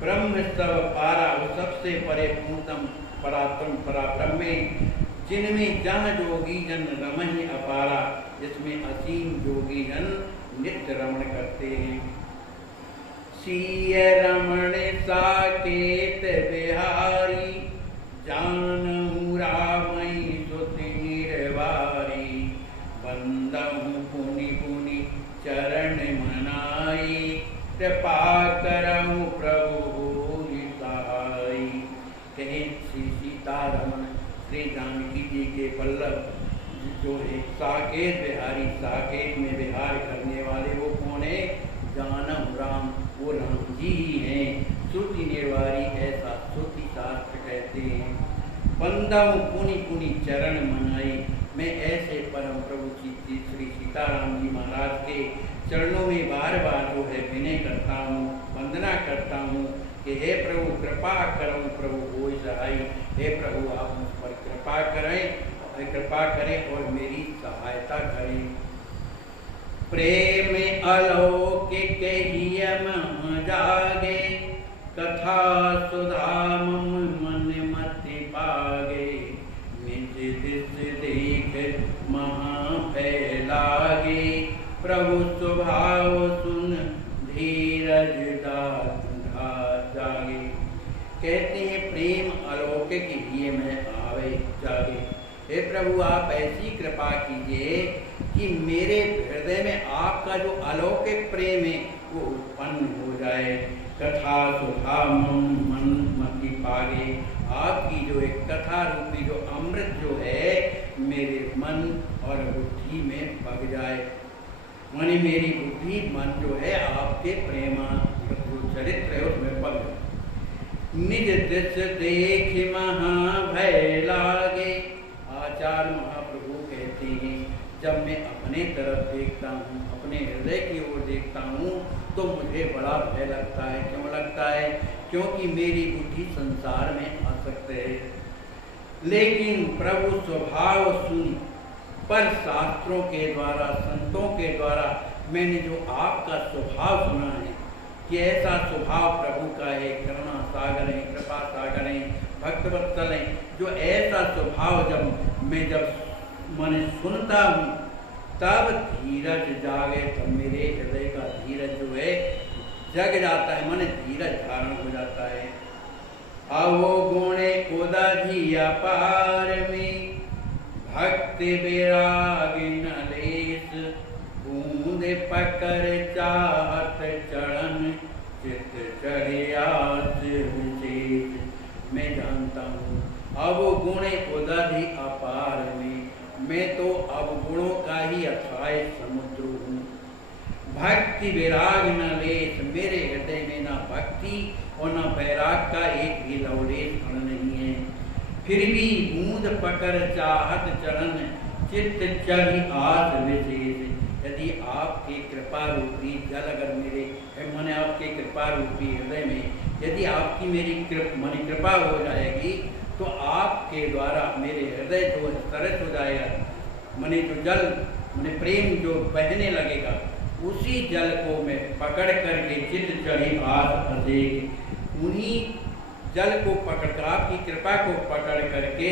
ब्रह्म सब पारा, वो सबसे परे पूर्णतम परात्म पराक्रम में, जिनमें जहाँ जोगी जन रमहि अपारा, जिसमें असीम जोगी जन नित्य रमण करते हैं। सीय रमण साकेत बिहारी, जानहु रामई सुति निर्वारी, बंदहु पुनि पुनि चरण मनाई, कृपा करहु प्रभु सहाई। कहे श्री सीतारमण श्री जानकी जी के वल्लभ जो एक साकेत बिहारी, साकेत में विहार करने वाले वो कौन है? जानहु राम, वो राम जी ही हैं। श्रुति निर्वारी, ऐसा श्रुति शास्त्र कहते हैं। बंदहु पुनि पुनि चरण मनाई, मैं ऐसे परम प्रभु श्री सीताराम जी महाराज के चरणों में बार बार जो है विनय करता हूँ, वंदना करता हूँ कि हे प्रभु कृपा करो, प्रभु होय सहाय। हे प्रभु आप मुझ पर कृपा करें और मेरी सहायता करें। प्रेम अलौकिक हिय मम जागे, कथा सुधा मम मन मति पागे, निज दिस देख महाभय लागे, प्रभु स्वभाव सुन धीरज जागे। कहते हैं प्रेम अलौकिक हिय में आवे जागे। हे प्रभु आप ऐसी कृपा कीजिए कि मेरे हृदय में आपका जो अलौकिक प्रेम है वो उत्पन्न हो जाए। कथा सुधा मन मति पागे, आपकी जो एक कथा रूपी जो अमृत जो है मेरे मन और बुद्धि में पग जाए। माने मेरी बुद्धि मन जो है आपके प्रेमा जो चरित्र है उसमें पग जाए। निज दृश देख महाभय लागे, आचार्य महाप्रभु कहते हैं जब मैं अपने तरफ देखता हूँ, अपने हृदय की ओर देखता हूँ तो मुझे बड़ा भय लगता है। क्यों लगता है? क्योंकि मेरी बुद्धि संसार में आसक्त है। लेकिन प्रभु स्वभाव सुनी, पर शास्त्रों के द्वारा संतों के द्वारा मैंने जो आपका स्वभाव सुना है कि ऐसा स्वभाव प्रभु का है, करुणा सागर है, कृपा सागर है, भक्तवत्सल है, जो ऐसा स्वभाव जब मैंने सुनता हूँ तब धीरज जागे, तब मेरे हृदय का धीरज जो है जग जाता है, माने धीरज धारण हो जाता है। आवो गुणे उदधि अपार में, भक्ति विराग नलेश, बूंद पकर चाहत चरण, चित चढ़ियास विशेष। मैं जानता हूँ अब गुण उदधि अपार में, मैं तो अब गुणों का ही अथाय समुद्र हूँ। भक्ति विराग न लेश, मेरे हृदय में ना भक्ति और न वैराग का एक भी लवलेश कण नहीं है। फिर भी बूंद पकड़ चाहत चरण, चित्त चढ़ी आस विशेष। यदि आपकी कृपा रूपी जल अगर मेरे मैंने आपके कृपा रूपी हृदय में यदि आपकी मेरी कृपा हो जाएगी तो आपके द्वारा मेरे हृदय जो तरस हो जाएगा, मने जो जल मने प्रेम जो बहने लगेगा, उसी जल को मैं पकड़ करके चित्त चढ़ी आस अधेग, उन्हीं जल को पकड़कर आपकी कृपा को पकड़ करके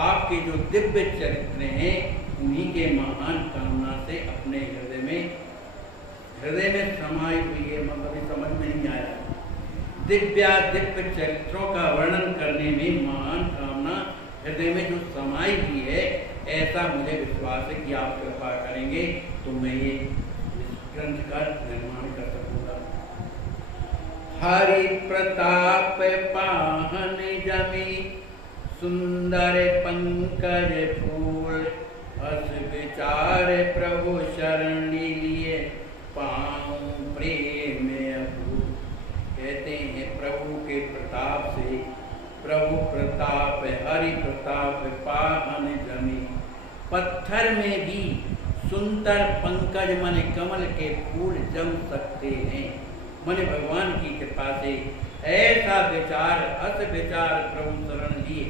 आपके जो दिव्य चरित्र हैं उन्हीं के महान कामना से अपने हृदय में समाई हुई है। मतलब समझ में नहीं आया। दिव्य चरित्रों का वर्णन करने में महान कामना हृदय में जो समाई हुई है, ऐसा मुझे विश्वास है कि आप कृपा करेंगे तो मैं ये ग्रंथ का निर्माण कर सकूंगा। हरि प्रताप पाहन जमी, सुंदर पंकज फूल, अस विचार प्रभु शरण लिए, पाऊं प्रेम अभूत। कहते हैं प्रभु के प्रताप से, प्रभु प्रताप हरि प्रताप पाहन जमी, पत्थर में भी सुंदर पंकज माने कमल के फूल जम सकते हैं। माने भगवान की कृपा से ऐसा विचार अस विचार प्रभु शरण लिए,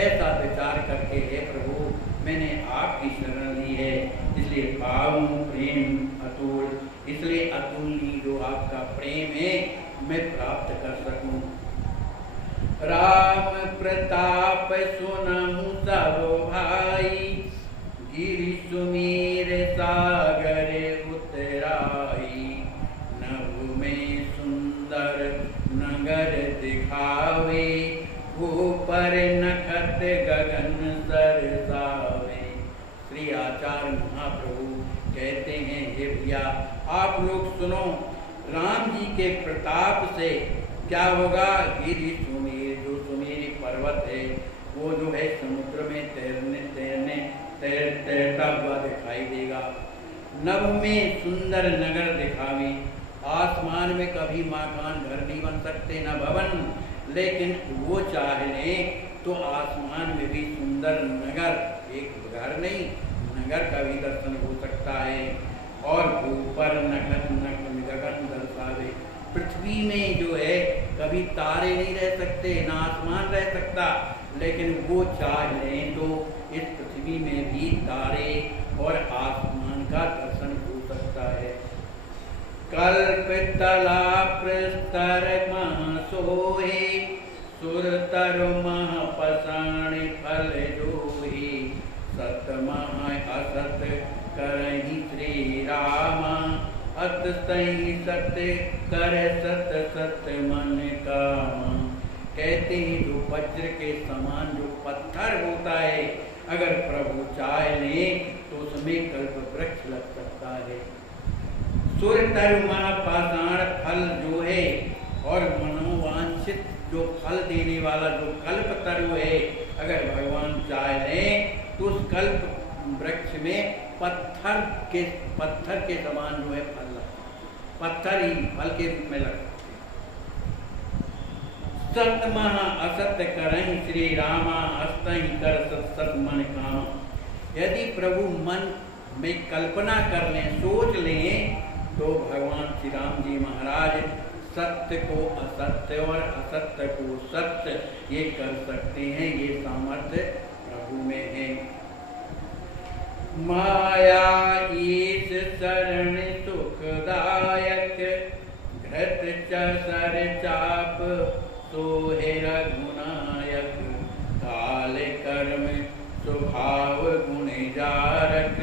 ऐसा विचार करके हे प्रभु मैंने आपकी शरण ली है, इसलिए पाऊं प्रेम अतुल। इसलिए अतुल जो आपका प्रेम है मैं प्राप्त कर सकूं। राम प्रताप सुनहु सब भाई, गिरि सुमीर सागर उतराई। नभ में सुंदर नगर दिखावे, ऊपर नखत गगन सरसावे। श्री आचार्य महाप्रभु कहते हैं, हे भैया आप लोग सुनो, राम जी के प्रताप से क्या होगा। गिरि सुमेर, जो सुमेरी पर्वत है वो जो है समुद्र में तैरता हुआ दिखाई देगा। नभ में सुंदर नगर दिखावे, आसमान में कभी मकान घर नहीं बन सकते न भवन, लेकिन वो चाह लें तो आसमान में भी सुंदर नगर, एक घर नहीं नगर का भी दर्शन हो सकता है। और ऊपर गगन दर्शावे, पृथ्वी में जो है कभी तारे नहीं रह सकते ना आसमान रह सकता, लेकिन वो चाह लें तो इस पृथ्वी में भी तारे और आसमान का दर्शन हो सकता है। कल्प तला प्रस्तर मह सोहे, सुर तरु मह पसाण फल जोही। सत मह असत करहि श्री रामा, अत सही सत्य कर सत सत मन कामा। कहते हैं जो वज्र के समान जो पत्थर होता है, अगर प्रभु चाह ले तो उसमें कल्प वृक्ष लग सकता है। सुर तरु महापाषाण फल जो है और मनोवांछित जो फल देने वाला जो कल्प तरु है, अगर भगवान चाह ले तो उस कल्प वृक्ष में पत्थर के समान जो है फल लगता, पत्थर ही फल के रूप में लगता। सत महा असत्य करहि श्री रामा, अस्तहि कर सत सत मन कामा। यदि प्रभु मन में कल्पना कर लें, सोच लें, तो भगवान श्री राम जी महाराज सत्य को असत्य और असत्य को सत्य ये कर सकते हैं। ये सामर्थ्य प्रभु में है। माया ईश शरण सुखदायक, घृत चर चाप सोहे रघुनायक। काल कर्म स्वभाव गुण जारक,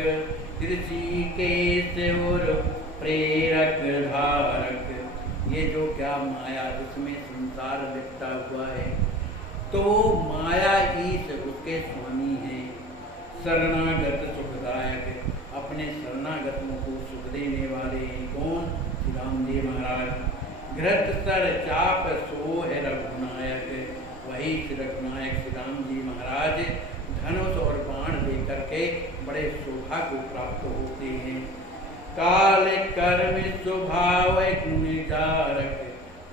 ऋषिकेश और प्रेरक धारक। ये जो क्या माया जिसमें संसार लिपटा हुआ है, तो माया ईश उसके स्वामी हैं। शरणागत सुखदायक, अपने शरणागतों को सुख देने वाले हैं। कौन? श्री राम जी महाराज। घृत सर चाप सो है रघुनायक, वही श्री रघुनायक श्री राम जी महाराज धनुष और बाण लेकर के बड़े शोभा को प्राप्त होते हैं। काल कर्म स्वभाव गुण कारक,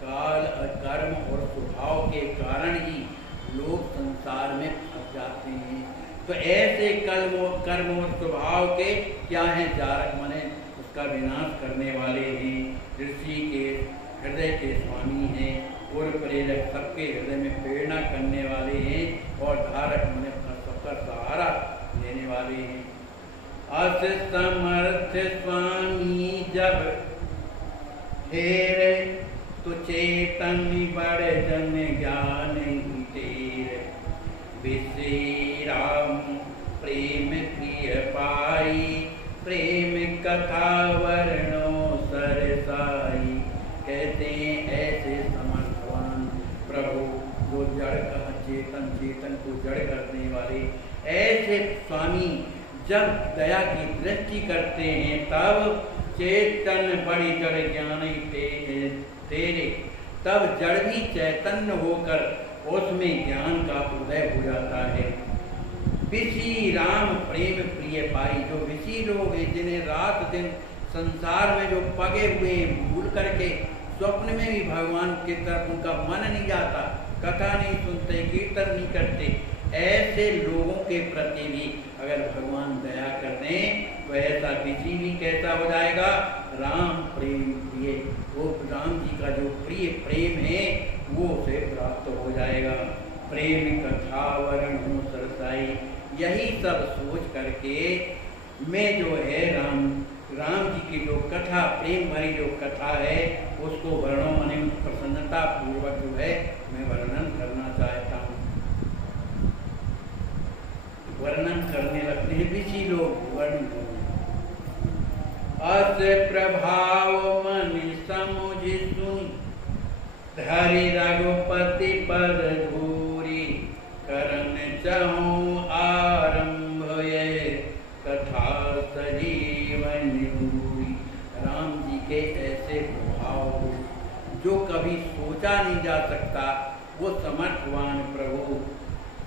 काल कर्म और स्वभाव के कारण ही लोग संसार में फंस जाते हैं। तो ऐसे कर्म और स्वभाव के क्या हैं? कारक माने उसका विनाश करने वाले हैं। ऋषि के हृदय के स्वामी हैं और प्रेरक सबके हृदय में प्रेरणा करने वाले हैं। और धारक माने सबका सहारा देने वाले हैं। अस समर्थ स्वामी जब हेरे, तो चेतन बड़ जन ज्ञान तेरे। विश्री राम प्रेम प्रिय पाई, प्रेम कथा वर्णो सरसाई। कहते हैं ऐसे समर्थवान प्रभु जो जड़ का चेतन को जड़ करने वाले ऐसे स्वामी जब दया की दृष्टि करते हैं, तब चेतन बड़ी जड़ ज्ञान तेरे, तब जड़ भी चैतन्य होकर उसमें ज्ञान का उदय हो जाता है। विषी राम प्रेम प्रिय पाई, जो विषी लोग हैं जिन्हें रात दिन संसार में जो पगे हुए भूल करके स्वप्न में भी भगवान की तरफ उनका मन नहीं जाता, कथा नहीं सुनते, कीर्तन नहीं करते, ऐसे लोगों के प्रति भी अगर भगवान दया कर दें तो ऐसा विषी भी कैसा हो जाएगा? राम प्रेम प्रिय, वो राम जी का जो प्रिय प्रेम है वो उसे प्राप्त हो जाएगा। प्रेम कथा वर्ण हो सरसाई, यही सब सोच करके मैं जो है राम जी की जो कथा, प्रेम भरी जो कथा है, उसको वर्णों माने प्रसन्नता पूर्वक जो है मैं वर्णन करना चाहता हूँ। वर्णन करने लगते हैं ऋषि लोग। वर्णन अस प्रभाव मन समुझ सुनी, धरि रघुपति पद धूरी, करन चहु आरंभ ये कथा सजीवन हुई। राम जी के ऐसे प्रभाव को जो कभी सोचा नहीं जा सकता, वो समर्थवान प्रभु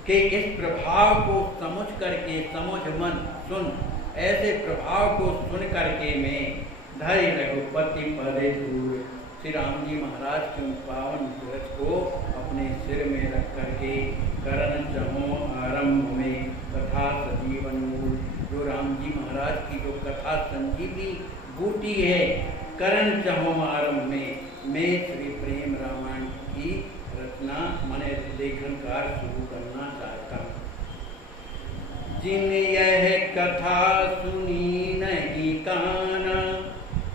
के इस प्रभाव को समझ करके, समझ मन सुन, ऐसे प्रभाव को सुन करके मैं धरि रघुपति पदे धूर, श्री राम जी महाराज के उन पावन ध्वज को अपने सिर में रख करके करण चहो आरंभ में कथा सजीवन मूल, जो राम जी महाराज की जो कथा संजीवनी बूटी है, करण चहो आरंभ में मैं श्री प्रेम रामायण की रचना माने लेखन कार्य शुरू करना चाहता हूँ। जिन यह कथा सुनी नहीं काना,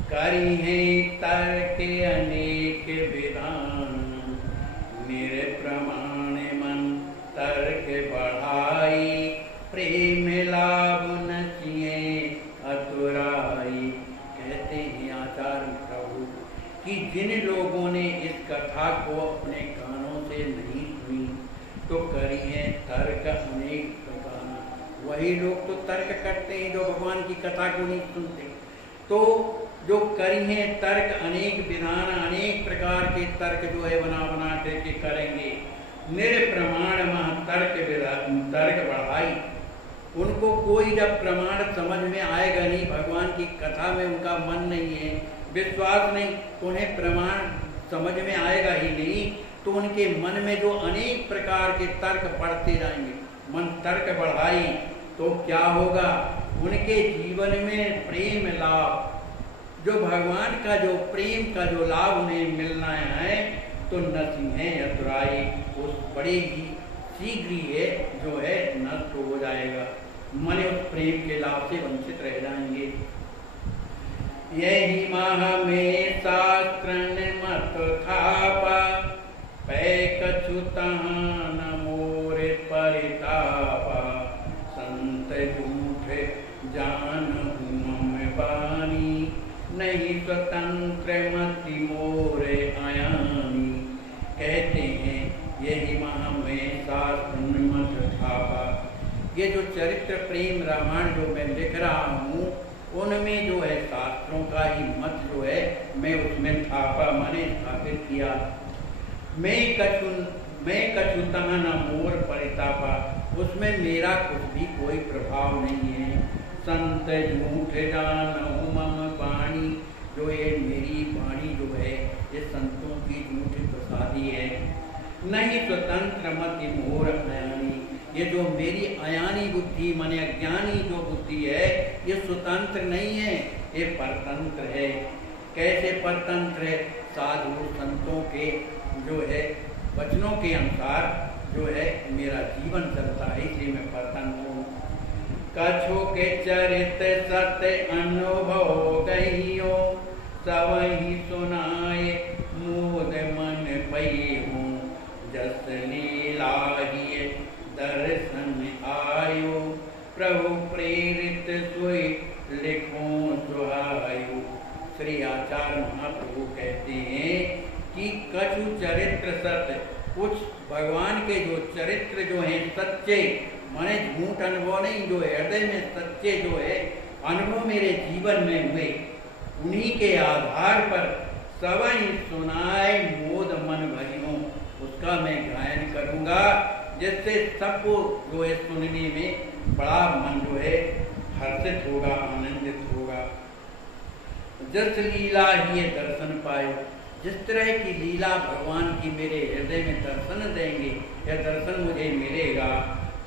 करी है तर्क अनेक विधान, निरप्रमाण मन तर्क बढ़ाई, प्रेम लाभ नचिए अतुराई। कहते हैं आचार्य प्रभु कि जिन लोगों ने इस कथा को अपने कानों से नहीं सुनी तो करी है तर्क अनेक प्रकार। वही लोग तो तर्क करते हैं जो भगवान की कथा को नहीं सुनते। तो जो करी है तर्क अनेक विधान, अनेक प्रकार के तर्क जो है बना बना करके करेंगे। निरप्रमाण मह तर्क बढ़ाई, उनको कोई जब प्रमाण समझ में आएगा नहीं, भगवान की कथा में उनका मन नहीं है, विश्वास नहीं, तो उन्हें प्रमाण समझ में आएगा ही नहीं। तो उनके मन में जो अनेक प्रकार के तर्क बढ़ते जाएंगे, मन तर्क बढ़ाई तो क्या होगा, उनके जीवन में प्रेम लाभ, जो भगवान का जो प्रेम का जो लाभ उन्हें मिलना है, तो नसी है अतुराई, उस बड़े ही शीघ्र ही जो है नष्ट हो जाएगा, माने उस प्रेम के लाभ से वंचित रह जाएंगे। यही माह में शास्त्रन मत थापा, पै कछुतान मोर परितापा, संत झूठ जान मम बानी, नहीं स्वतंत्र मति मोरे आयानी। कहते हैं यही माह में शास्त्र मत थापा, ये जो चरित्र प्रेम रामायण जो मैं लिख रहा हूँ, उनमें जो है शास्त्रों का ही मत जो है मैं उसमें थापा माने स्थापित किया। मैं कछुतः न मोर परितापा, उसमें मेरा कुछ भी कोई प्रभाव नहीं है। संत झूठ जानहु मम वाणी, जो ये मेरी वाणी जो है ये संतों की झूठ प्रसादी है। नहीं स्वतंत्र मति मोर अयानी, ये जो मेरी अयानी बुद्धि माने अज्ञानी जो बुद्धि है, ये स्वतंत्र नहीं है, ये परतंत्र है। कैसे परतंत्र है, साधु संतों के जो है वचनों के अनुसार जो है मेरा जीवन चलता है, इसलिए मैं परतंत्र हूँ। कछु के चरित्र सत्य अनुभव गईयो, सवही सुनाए मोद मन पई हूँ। जस लीला ही दर्शन आयो, प्रभु प्रेरित सोई लिखो सुहायो। श्री आचार्य महाप्रभु कहते हैं कि कछु चरित्र सत्य, कुछ भगवान के जो चरित्र जो हैं सच्चे, माने झूठ अनुभव नहीं, जो हृदय में सच्चे जो है अनुभव मेरे जीवन में हुए, उन्हीं के आधार पर सवई सुनाए मोद मन भरियों, उसका मैं गायन करूंगा, जिससे सबको जो है सुनने में बड़ा मन जो है हर्षित होगा, आनंदित होगा। जस लीला ही दर्शन पायो, जिस तरह की लीला भगवान की मेरे हृदय में दर्शन देंगे, यह दर्शन मुझे मिलेगा।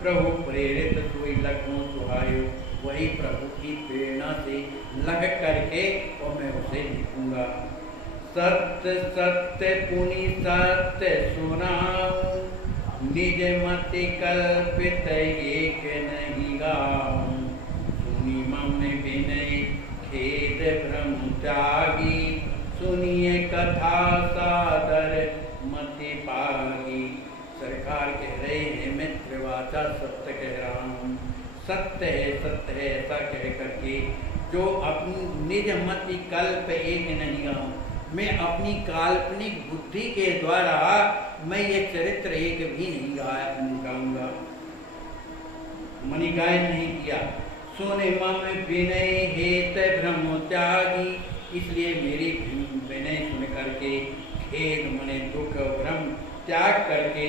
प्रभु प्रेरित सोई लखों सुहायो, वही प्रभु की प्रेरणा से लग करके और मैं उसे लिखूंगा। सत्य सत्य पुनि सत्य सुनाऊं, निज मति कल्पित एक नहीं गाऊं। सुनी मम विनय खेद भ्रम त्यागी, सुनिए कथा सादर मति पागी। सरकार कह रहे हैं मैं त्रिवाचा सत्य कह रहा हूँ, सत्य है ऐसा कह करके जो अपनी निज मति कल्प एक नहीं गाऊँ, मैं अपनी काल्पनिक बुद्धि के द्वारा मैं ये चरित्र एक भी नहीं गाऊंगा, मनि गायन नहीं किया। सुने मम विनय हेत भ्रम त्यागी, इसलिए मेरी विनय सुन करके खेद मने दुख भ्रम त्याग करके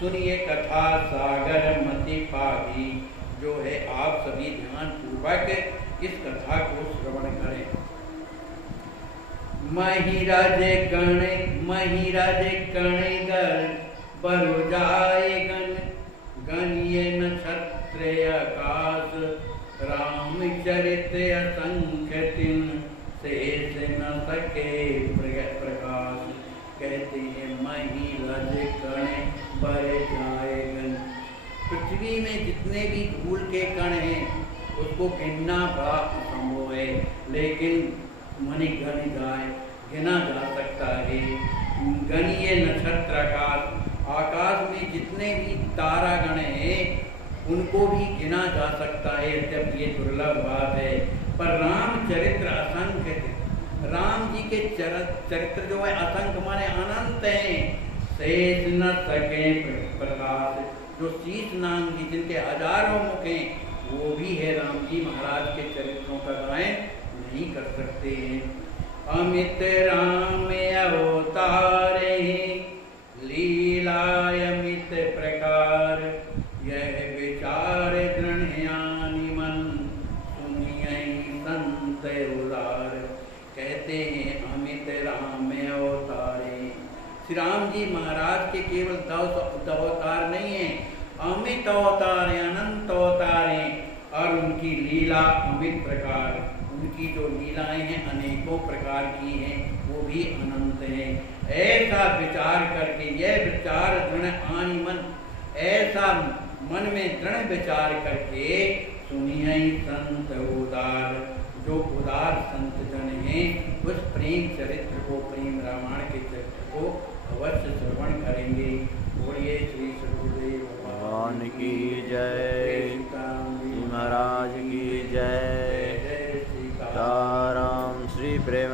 सुनिए कथा सागर मति पागी। जो है आप सभी ध्यान पूर्वक इस कथा को श्रवण करें। महिराज कण गण बरु जाए गण, गणिये नक्षत्र आकाश, रामचरित असंख्य तिन शेष न सके प्रकाश। कहते हैं महिराज कण बर जाए गण, पृथ्वी में जितने भी धूल के कण हैं उसको गिनना बड़ा असंभव है, लेकिन मनि गण जाए गिना जा सकता है। गणीय नक्षत्र आकाश में जितने भी तारागण हैं उनको भी गिना जा सकता है, जब ये दुर्लभ बात है। पर रामचरित्र असंख्य, राम जी के चरित्र जो है असंख्य माने अनंत हैं। शेष न सके प्रकाश, जो शीश नाम की जिनके हजारों मुख हैं वो भी है राम जी महाराज के चरित्रों का गायन नहीं कर सकते हैं। अमित राम अवतारे लीला अमित प्रकार, यह विचार दृढ़यानि मन सुनिए संत उदार। कहते हैं अमित राम अवतारे, श्री राम जी महाराज के केवल दो अवतार नहीं है, अमित अवतार है, अनंत अवतार है, और उनकी लीला अमित प्रकार, उनकी जो लीलाएं हैं अनेकों प्रकार की हैं, वो भी अनंत हैं। ऐसा विचार करके, यह विचार दृढ़ आनि मन, ऐसा मन में दृढ़ विचार करके सुनिए संत उदार, जो उदार संत जन हैं उस प्रेम चरित्र को, प्रेम रामायण के चरित्र को अवश्य श्रवण करेंगे। बोलिए श्री सद्गुरुदेव भगवान की जय, महाराज की जय। सीताराम। श्री प्रेम